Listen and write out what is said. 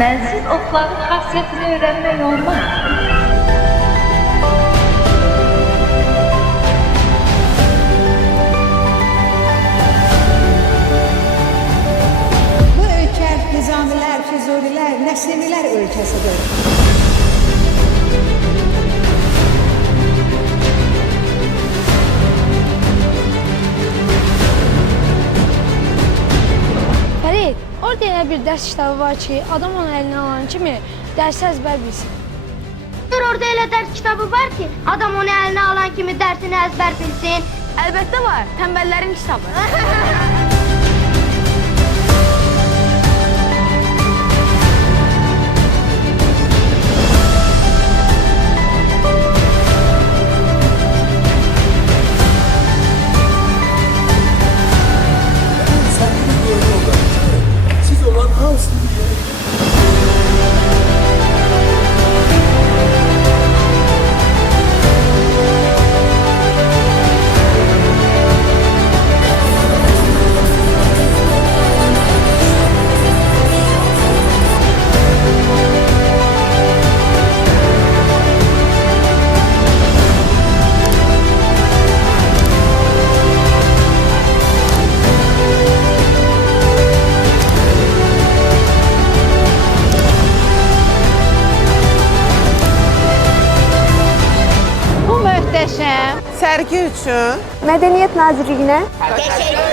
Mənsiz otların xasiyyətini öyrənmək olmaz. Bu ölkə Nizamilər, Füzulilər, Nəslimilər ölkəsidir. Fərid, orada elə bir dərs kitabı var ki, adam onu əlinə alan kimi dərsi əzbər bilsin. Orada elə dərs kitabı var ki, adam onu əlinə alan kimi dərsini əzbər bilsin. Əlbəttə var, tənbəllərin kitabı. Siz olan hamısını biliyorum. Bu möhtəşəm sərgi üçün Mədəniyyət Nazirliyinə Teşekkür